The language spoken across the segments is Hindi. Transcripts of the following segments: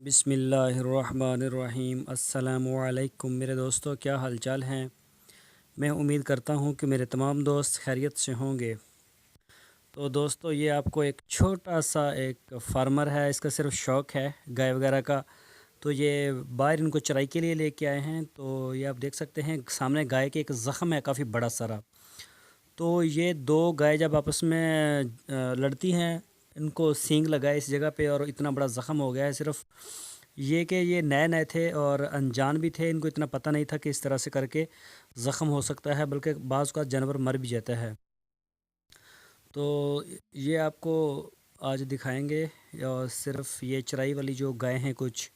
बिस्मिल्लाहिर्रहमानिर्रहीम। अस्सलामुअलैकुम मेरे दोस्तों, क्या हालचाल हैं। मैं उम्मीद करता हूँ कि मेरे तमाम दोस्त खैरियत से होंगे। तो दोस्तों, ये आपको एक छोटा सा एक फार्मर है, इसका सिर्फ शौक़ है गाय वगैरह का। तो ये बाहर इनको चराई के लिए लेके आए हैं। तो ये आप देख सकते हैं सामने गाय के एक ज़ख़म है काफ़ी बड़ा सारा। तो ये दो गाय जब आपस में लड़ती हैं, इनको सींग लगा है इस जगह पे और इतना बड़ा ज़ख़म हो गया है। सिर्फ ये कि ये नए नए थे और अनजान भी थे, इनको इतना पता नहीं था कि इस तरह से करके ज़ख़म हो सकता है, बल्कि बाज़ का जानवर मर भी जाता है। तो ये आपको आज दिखाएंगे और सिर्फ ये चराई वाली जो गाय हैं कुछ।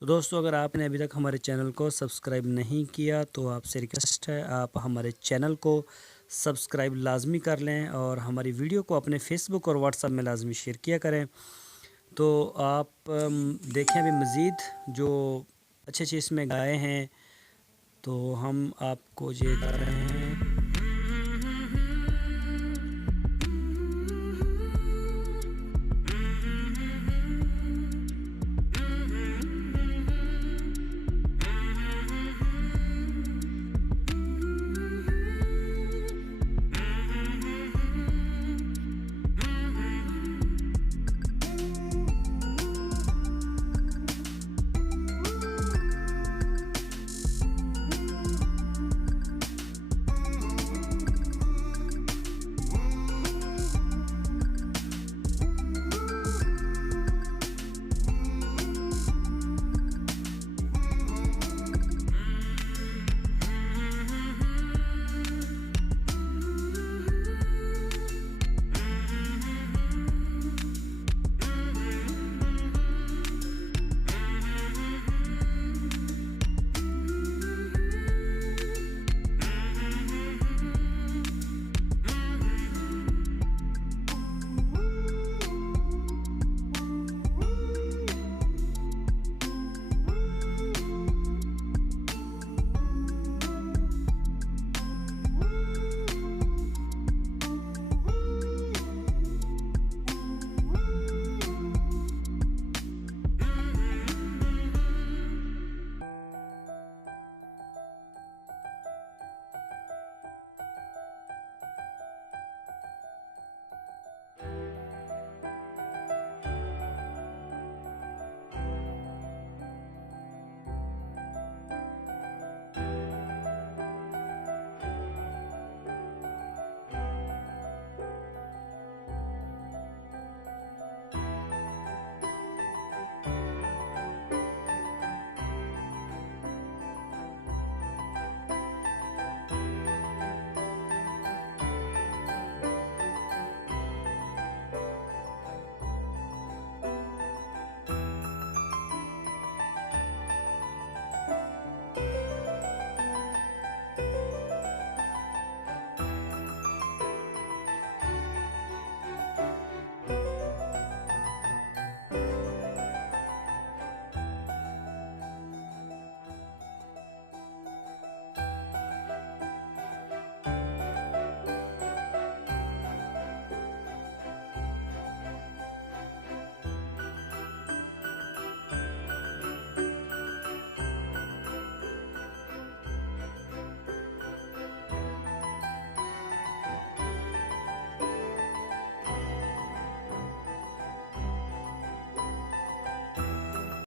तो दोस्तों, अगर आपने अभी तक हमारे चैनल को सब्सक्राइब नहीं किया तो आपसे रिक्वेस्ट है आप हमारे चैनल को सब्सक्राइब लाजमी कर लें और हमारी वीडियो को अपने फेसबुक और व्हाट्सएप में लाजमी शेयर किया करें। तो आप देखें अभी मज़ीद जो अच्छे अच्छे इसमें गाय हैं, तो हम आपको ये बता रहे हैं।